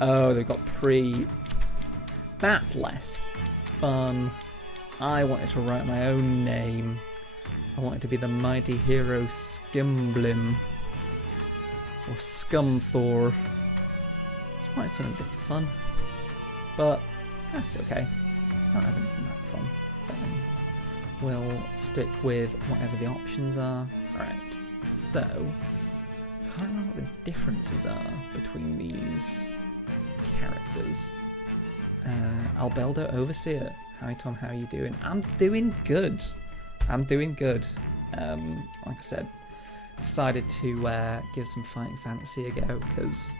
Oh, they've got pre... That's less fun. I wanted to write my own name. I wanted to be the mighty hero Scumblim. Or Scumthor. Just wanted something a bit fun. But that's okay. I don't have anything that fun. We'll stick with whatever the options are. Alright, so... I can't remember what the differences are between these characters. Albeldo Overseer. Hi Tom, how are you doing? I'm doing good. I'm doing good. Like I said, decided to give some Fighting Fantasy a go because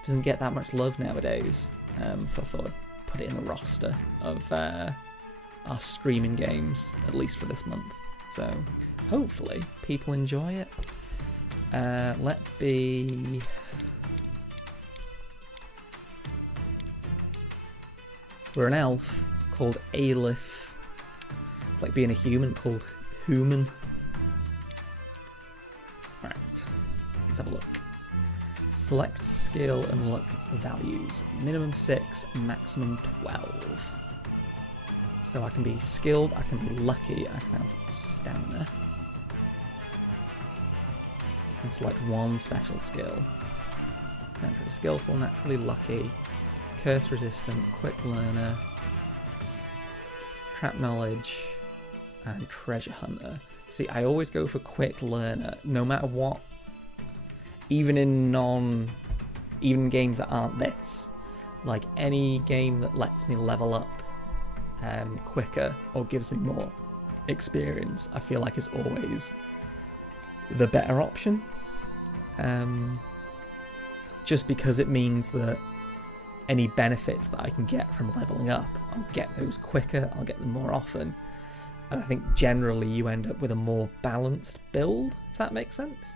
it doesn't get that much love nowadays. So I thought I'd put it in the roster of our streaming games, at least for this month. So hopefully people enjoy it. Let's be... We're an elf called Aelif. It's like being a human called Human. Right, let's have a look. Select skill and luck values. Minimum 6, maximum 12. So I can be skilled, I can be lucky, I can have stamina. And select one special skill. Naturally skillful, naturally lucky, curse resistant, quick learner, trap knowledge, and treasure hunter. See, I always go for quick learner, no matter what. Even in games that aren't this, like any game that lets me level up quicker or gives me more experience, I feel like is always the better option. Just because it means that any benefits that I can get from leveling up, I'll get those quicker, I'll get them more often. And I think generally you end up with a more balanced build, if that makes sense.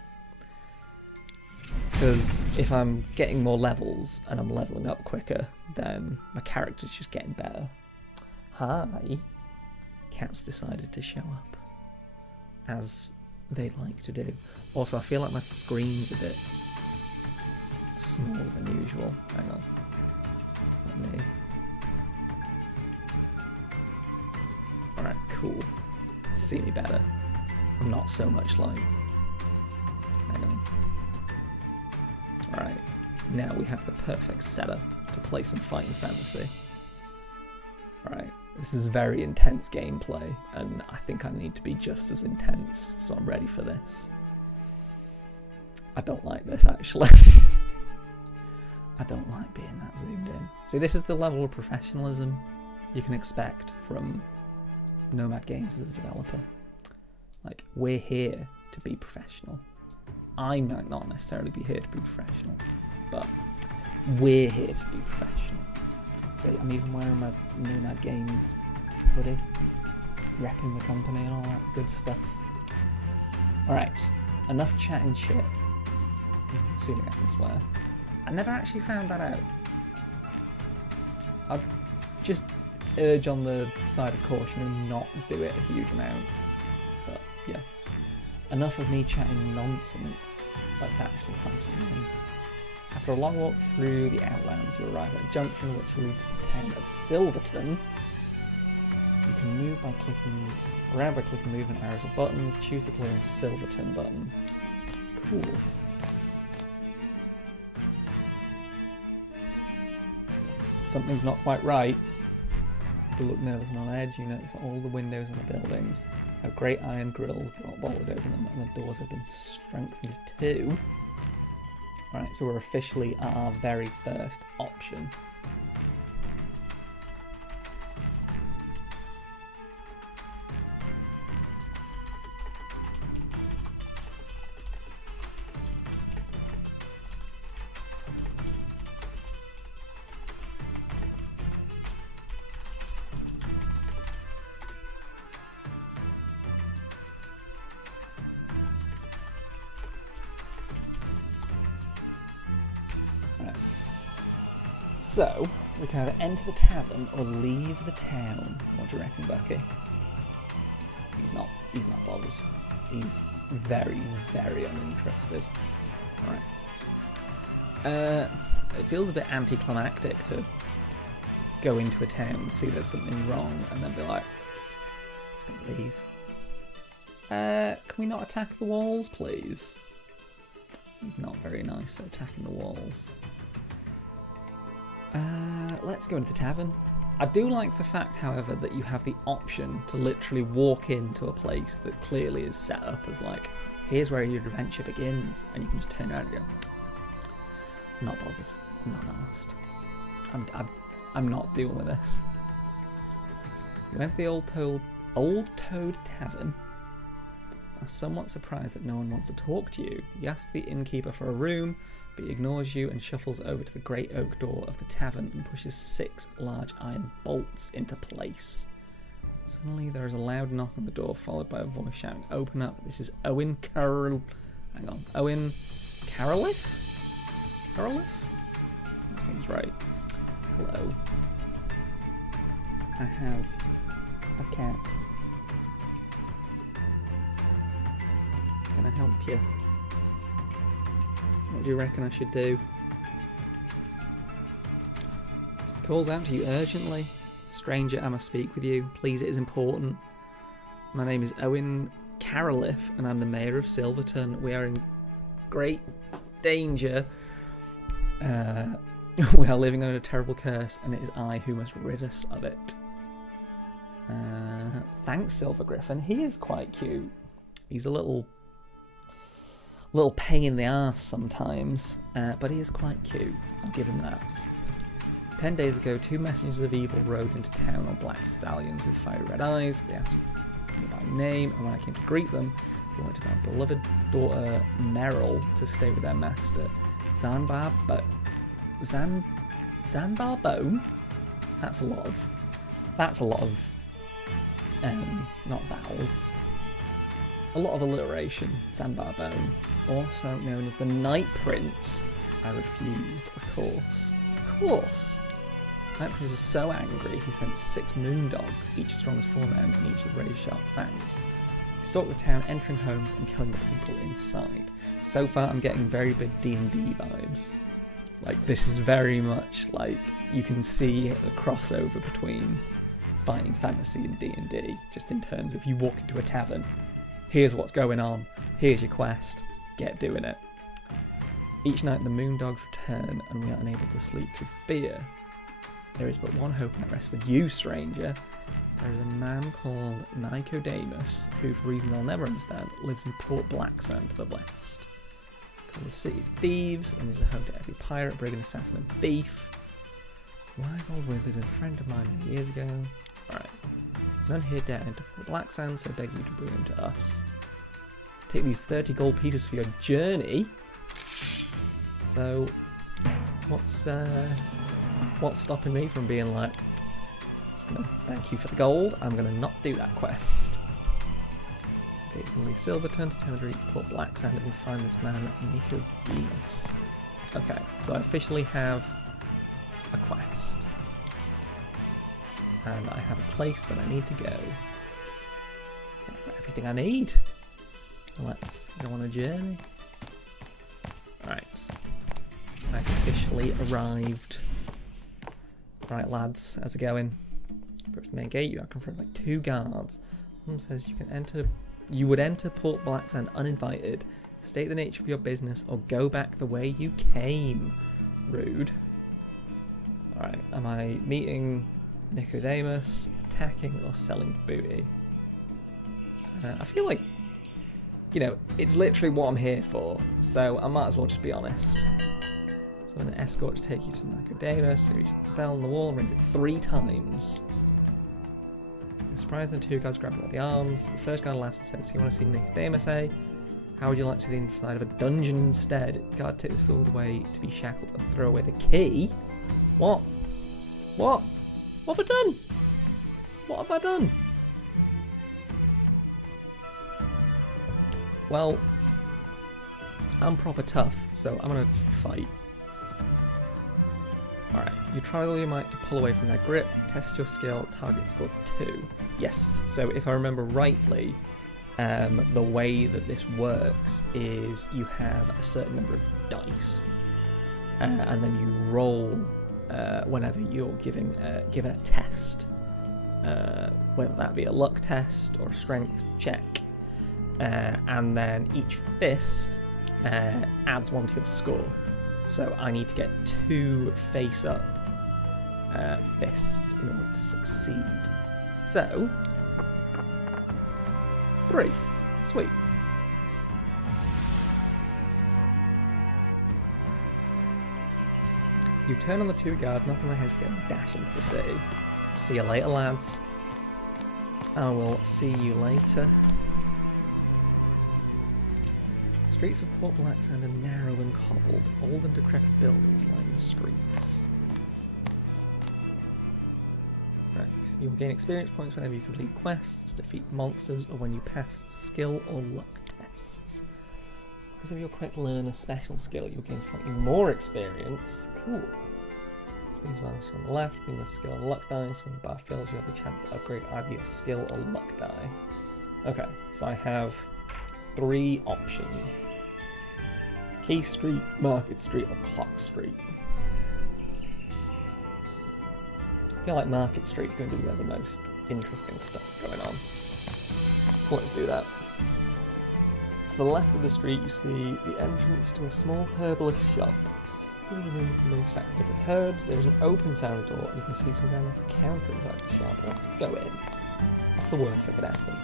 Because if I'm getting more levels and I'm leveling up quicker, then my character's just getting better. Hi. Cats decided to show up, as they like to do. Also, I feel like my screen's a bit smaller than usual. Hang on. Let me... Alright, cool. See me better. I'm not so much like... Hang on. Alright, now we have the perfect setup to play some Fighting Fantasy. Alright, this is very intense gameplay, and I think I need to be just as intense, so I'm ready for this. I don't like this, actually. I don't like being that zoomed in. See, this is the level of professionalism you can expect from Nomad Games as a developer. Like, we're here to be professional. I might not necessarily be here to be professional, but we're here to be professional. So I'm even wearing my Nomad Games hoodie, repping the company and all that good stuff. Alright, enough chatting shit. Assuming I can swear. I never actually found that out. I'd just urge on the side of caution and not do it a huge amount. But yeah. Enough of me chatting nonsense. Let's actually play some game. After a long walk through the Outlands, you arrive at a junction which leads to the town of Silverton. You can move by clicking around by clicking movement arrows or buttons. Choose the clear Silverton button. Cool. Something's not quite right. People look nervous and on edge. You notice that all the windows in the buildings have great iron grills bolted over them, and the doors have been strengthened too. Right, so we're officially at our very first option. So, we can either enter the tavern or leave the town. What do you reckon, Bucky? He's not bothered. He's very, very uninterested. Alright. it feels a bit anticlimactic to go into a town and see there's something wrong and then be like, it's going to leave. Can we not attack the walls, please? He's not very nice at attacking the walls. Let's go into the tavern. I do like the fact, however, that you have the option to literally walk into a place that clearly is set up as like, here's where your adventure begins, and you can just turn around and go, I'm not bothered, I'm not asked. I'm not dealing with this. You went to the Old Toad Tavern. Are somewhat surprised that no one wants to talk to you. You ask the innkeeper for a room, but he ignores you and shuffles over to the great oak door of the tavern and pushes 6 large iron bolts into place. Suddenly there is a loud knock on the door, followed by a voice shouting, "Open up, this is Owen Carol..." Hang on, Owen Caroliff? Caroliff? That seems right. Hello. I have a cat. Can I help you? What do you reckon I should do? He calls out to you urgently. Stranger, I must speak with you. Please, it is important. My name is Owen Caroliff, and I'm the mayor of Silverton. We are in great danger. We are living under a terrible curse, and it is I who must rid us of it. Thanks, Silver Griffin. He is quite cute. He's a little pain in the arse sometimes, but he is quite cute. I'll give him that. 10 days ago, 2 messengers of evil rode into town on black stallions with fiery red eyes. They asked me by name, and when I came to greet them, they wanted my beloved daughter Meryl to stay with their master, Zanbar Bone. That's a lot of not vowels. A lot of alliteration. Zanbar Bone, also known as the Night Prince. I refused, of course. Of course! Night Prince is so angry, he sent 6 moon dogs, each as strong as 4 men, and each with razor sharp fangs. He stalked the town, entering homes and killing the people inside. So far, I'm getting very big D&D vibes. Like, this is very much like, you can see a crossover between fighting fantasy and D&D, just in terms of you walk into a tavern, here's what's going on, here's your quest, get doing it. Each night the moon dogs return and we are unable to sleep through fear. There is but one hope, and that rests with you, stranger. There is a man called Nicodemus, who, for reasons I'll never understand, lives in Port Blacksand to the west. Called the City of Thieves, and is a home to every pirate, brigand, assassin and thief. Wise old wizard is a friend of many years ago. Alright. None here dare enter Port Blacksand, so I beg you to bring them to us. Take these 30 gold pieces for your journey. So, what's stopping me from being like, just gonna thank you for the gold, I'm gonna not do that quest. Okay, so leave Silverton to Tennessee, Port Blacksand, and find this man, Nicodemus. Okay, so I officially have a quest. And I have a place that I need to go. I've got everything I need. So let's go on a journey. Alright. I've officially arrived. Right, lads, how's it going? Approach the main gate, you are confronted by 2 guards. One says you would enter Port Blacksand uninvited, state the nature of your business, or go back the way you came. Rude. Alright, am I meeting Nicodemus, attacking, or selling booty? I feel like, you know, it's literally what I'm here for, so I might as well just be honest. So an escort to take you to Nicodemus. He reaches the bell on the wall and rings it 3 times. You're surprised the 2 guards grab you by the arms. The first guard laughs and says, "You want to see Nicodemus, eh? How would you like to see the inside of a dungeon instead? Guard, take this fool away to be shackled and throw away the key." What? What? What have I done? What have I done? Well, I'm proper tough, so I'm gonna fight. Alright, you try all your might to pull away from their grip, test your skill, target score 2. Yes, so if I remember rightly, the way that this works is you have a certain number of dice. and then you roll whenever you're given a test, whether that be a luck test or a strength check, and then each fist adds 1 to your score. So I need to get 2 face-up fists in order to succeed. So 3. Sweet. You turn on the 2 guard, knock on their heads together, and dash into the city. See you later, lads. I will see you later. Streets of Port Blacksand are narrow and cobbled. Old and decrepit buildings line the streets. Right, you will gain experience points whenever you complete quests, defeat monsters, or when you pass skill or luck tests. Because of your quick learner special skill, you'll gain slightly more experience. Cool. Speed's vanished on the left, being the skill and luck dice. When the bar fills, you have the chance to upgrade either your skill or luck die. Okay, so I have 3 options. Key Street, Market Street, or Clock Street. I feel like Market Street's going to be where the most interesting stuff's going on. So let's do that. To the left of the street you see the entrance to a small herbalist shop. In the room for many stacks of different herbs, there is an open sound door and you can see some down like a counter inside the shop. Let's go in. What's the worst that could happen?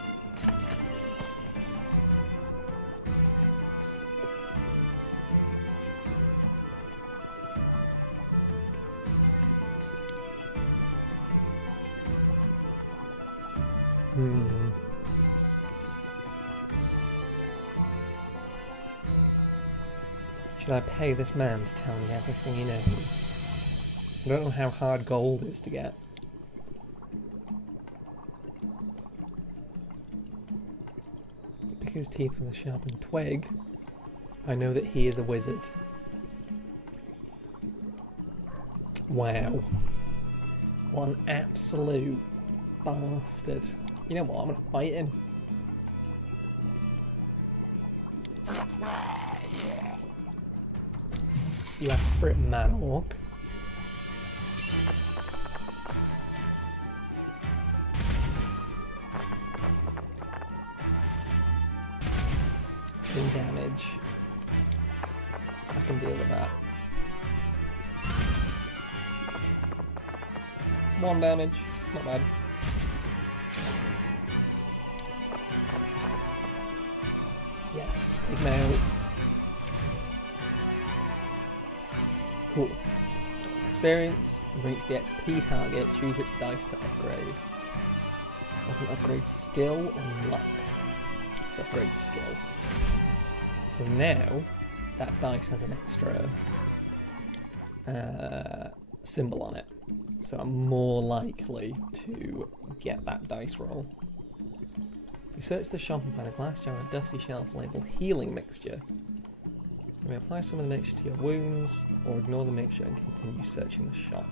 Should I pay this man to tell me everything he knows? I don't know how hard gold is to get. Pick his teeth with a sharpened twig. I know that he is a wizard. Wow. What an absolute bastard. You know what, I'm gonna fight him. You asked for it, Manhawk. Three damage. I can deal with that. 1 damage. Not bad. Yes, take him out. Cool. Got some experience. We've reached the XP target. Choose which dice to upgrade. So I can upgrade skill or luck. Let's upgrade skill. So now that dice has an extra symbol on it. So I'm more likely to get that dice roll. You search the shop and find a glass jar and a dusty shelf labelled healing mixture. You may apply some of the mixture to your wounds, or ignore the mixture and continue searching the shop.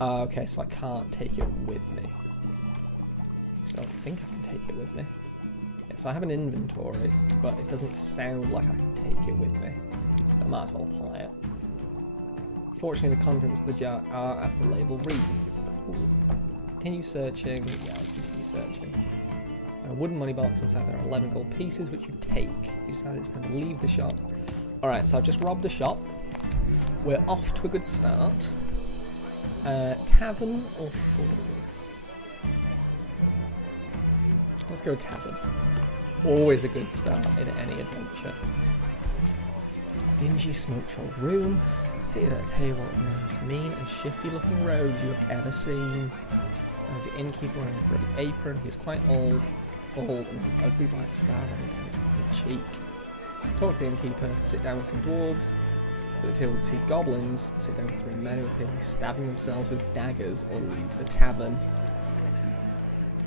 Okay, so I can't take it with me. So I don't think I can take it with me. Yeah, so I have an inventory, but it doesn't sound like I can take it with me. So I might as well apply it. Fortunately, the contents of the jar are as the label reads. Cool. Continue searching. Yeah, let's continue searching. A wooden money box, inside there are 11 gold pieces which you take. You decide it's time to leave the shop. Alright, so I've just robbed a shop. We're off to a good start. Tavern or forwards? Let's go tavern. Always a good start in any adventure. Dingy smoke-filled room. Seated at a table on the most mean and shifty looking rogues you have ever seen. There's the innkeeper wearing a grey apron. He's quite old and has an ugly black scar running down his right cheek. Talk to the innkeeper, sit down with some dwarves, sit at the table with 2 goblins, sit down with 3 men who appear to be stabbing themselves with daggers, or leave the tavern.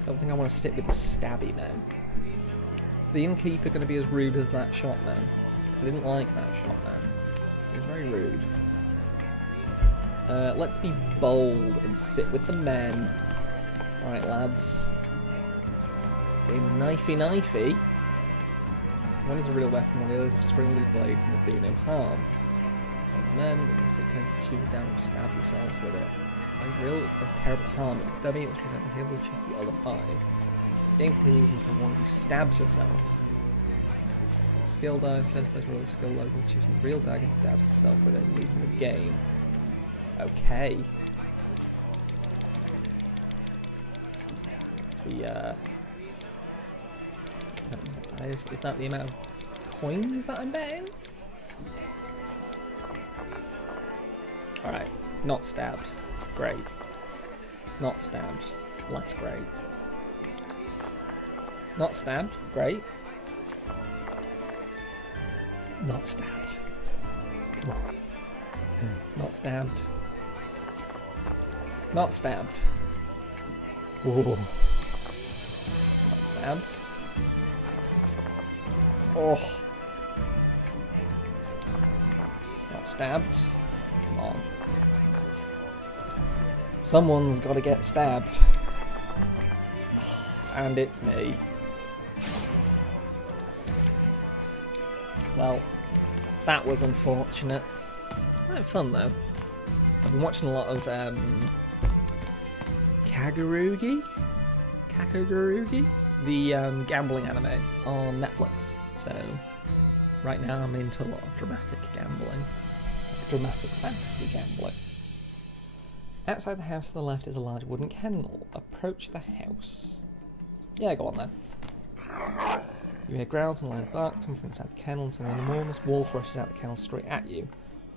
I don't think I want to sit with the stabby men. Is the innkeeper going to be as rude as that shopman? Because I didn't like that shopman. He was very rude. Let's be bold and sit with the men. Alright, lads. Getting knifey. One is a real weapon, while the others have spring-leaf blades and will do no harm. men, it tends to choose down and stab yourselves with it. I will cause terrible harm. It's dummy, it's going to heal check the other 5. The game continues until one of you stabs yourself. Skill die, first place roll skill locals, choosing the real dag and stabs himself with it, losing the game. Okay. That's the, is that the amount of coins that I'm betting? Alright, not stabbed. Great. Not stabbed. Less great. Not stabbed. Great. Not stabbed. Come on. Not stabbed. Not stabbed. Ooh. Not stabbed. Oh. Not stabbed. Come on. Someone's got to get stabbed. And it's me. Well, that was unfortunate. Quite fun though. I've been watching a lot of Kagarugi, the gambling anime on Netflix. So right now I'm into a lot of dramatic gambling, dramatic fantasy gambling. Outside the house to the left is a large wooden kennel. Approach the house. Yeah, go on then. You hear growls and loud bark coming from inside the kennel until an enormous wolf rushes out the kennel straight at you.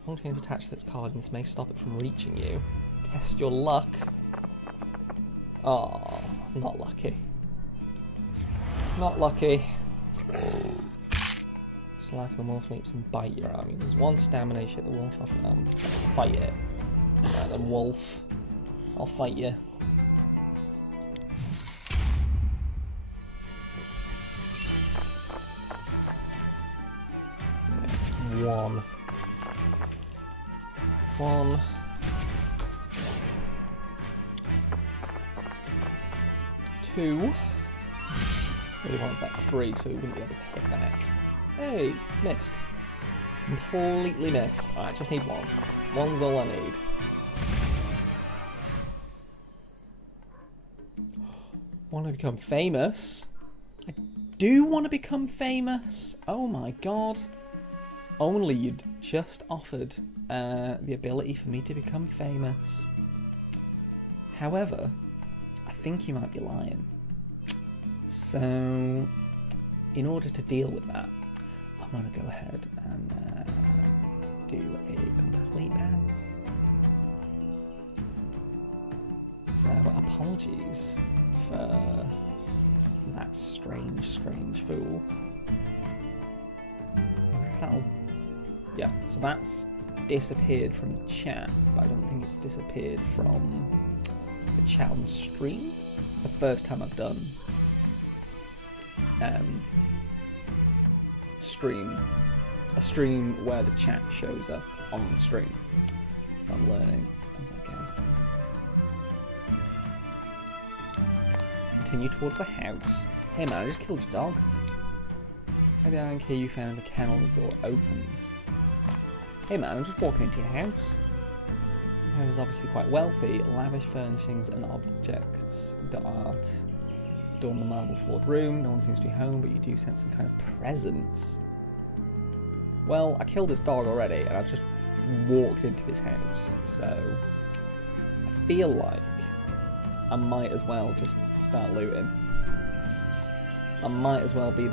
Long chains attached to its collar may stop it from reaching you. Test your luck. Oh, not lucky. Not lucky. Slack the wolf leaps and bite your arm. There's 1 stamina, you shake the wolf off your arm. Fight it. Right then, wolf. I'll fight you. One. 2. Really wanted that 3 so we wouldn't be able to hit back. Hey, missed. Completely missed. Alright, just need 1. 1's all I need. Want to become famous? I do want to become famous. Oh my god. Only you'd just offered the ability for me to become famous. However, I think you might be lying. So, in order to deal with that, I'm going to go ahead and do a complete ban. So, apologies for that strange fool. I wonder if that'll... Yeah, so that's disappeared from the chat, but I don't think it's disappeared from the chat on the stream. It's the first time I've done a stream where the chat shows up on the stream. So I'm learning as I go. Continue towards the house. Hey man, I just killed your dog. By the iron key you found in the kennel, the door opens. Hey man, I'm just walking into your house. This house is obviously quite wealthy. Lavish furnishings and objects d'art adorn the marble-floored room. No one seems to be home, but you do sense some kind of presence. Well, I killed this dog already, and I've just walked into this house, so I feel like I might as well just start looting. I might as well be that